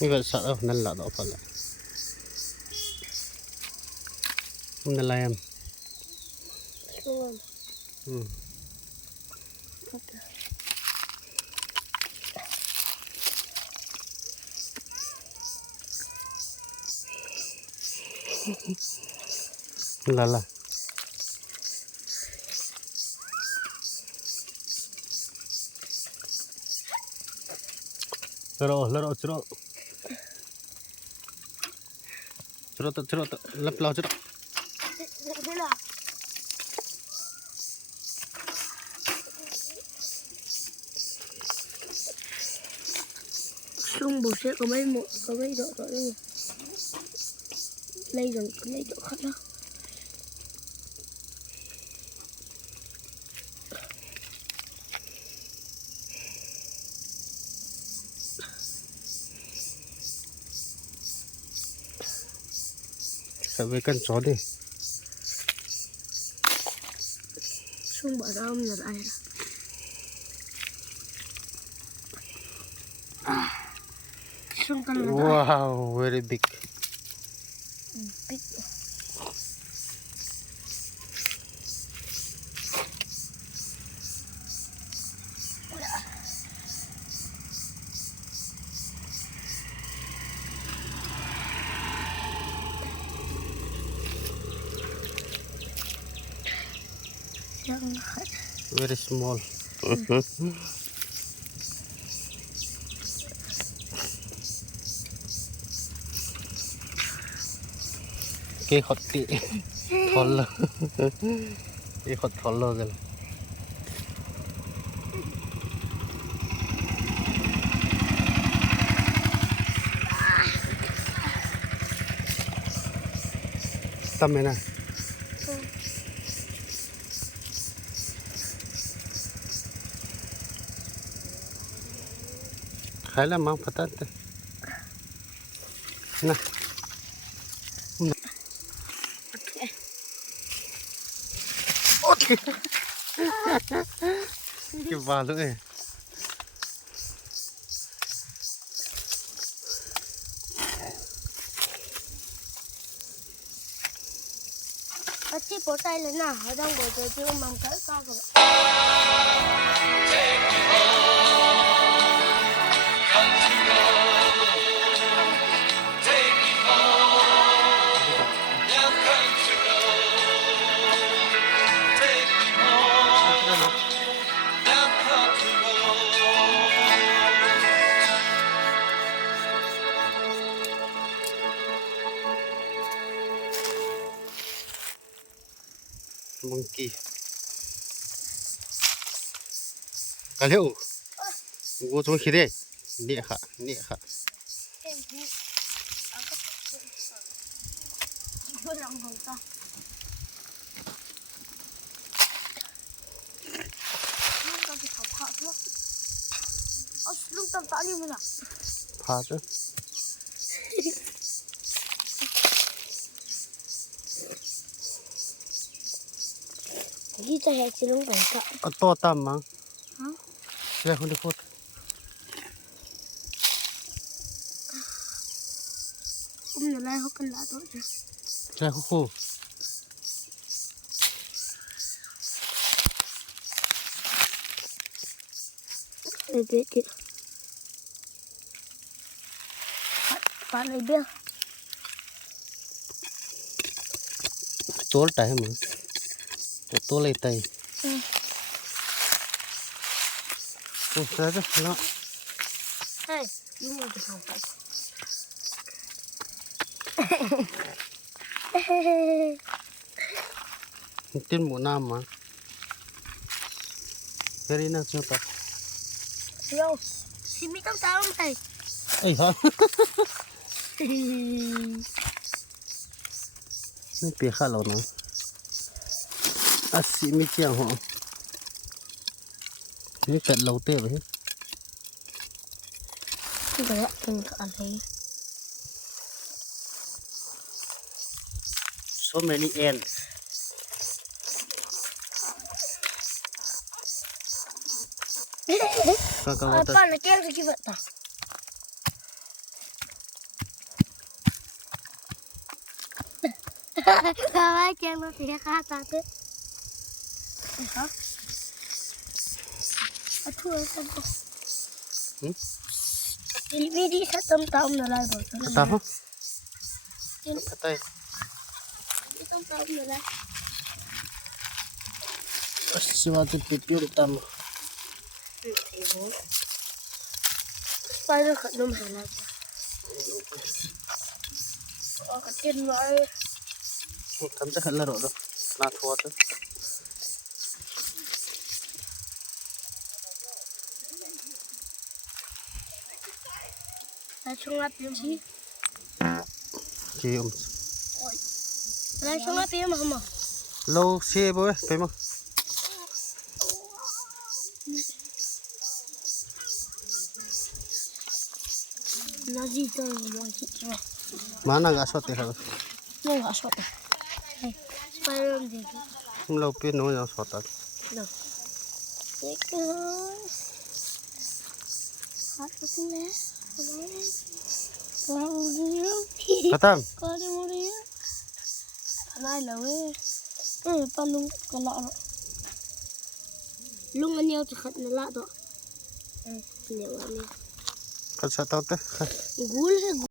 Như vậy sợ nên là đỏ phần lại không nên là em là lỡ chiro lấp lao chiro Sung bột sẽ có mấy độ đó nữa. Lấy rồi lấy chỗ khác đó. sẽ với cân chó đi Sung bỏ ra ông nhật ai Sung cần là wow very big big. very small cái hot tị thol cái hot thol rồi tâm này nè khá là mang phát tết nè cái vào nữa Chị bỏ tay lên nào, ở trong bộ trời chưa mong tới con rồi. monkey cái liệu vô trong khi đây nhẹ khả Lúc tâm tỏ đi mình à? phá chứ Ghi cho hết chứ lúc này cậu to tầm mà hả? Đây không được phút Cũng là lai hốc cân lá tốt chứ đây không khô Đây biết kìa Phát này biết tố tay mà tố lấy tay sao đó nó Hey, you want to help us? trên mùa nam mà cái đi nào chưa ta Yo, xin mi tao tao không thầy ấy hả nó bị khá lâu nữa xí mi chèo họ cái cận lâu tê vậy Berat kan alay. So many ants. Kakak Apa nak yang sakit tak? Kawan yang masih kata tu. Aku rasa tu. Ini di satu tahun dah lah. Tahu? Ini Katay. satu tahun dah lah. Suatu pipil tamu. Spider kat dalam halat. Oh, kecil mai. Kamu tak laro dah. Nak thua tu. Langsung lapin sih. Cium. Langsung lapin mama. Lâu xe bố phải không? Nasi tu nasi tu. Mana gak sot ya? Mau nggak shot? Spider ni. Lâu pin nó yang sot tak. No. Itu. Apa tu ni? Kau dia. Katam. Kau dia mau dia. Anai lah weh. Palung kalau. Lung ni aku cakap nela tu. Ni awak ni. Kan sa tao te. Gul.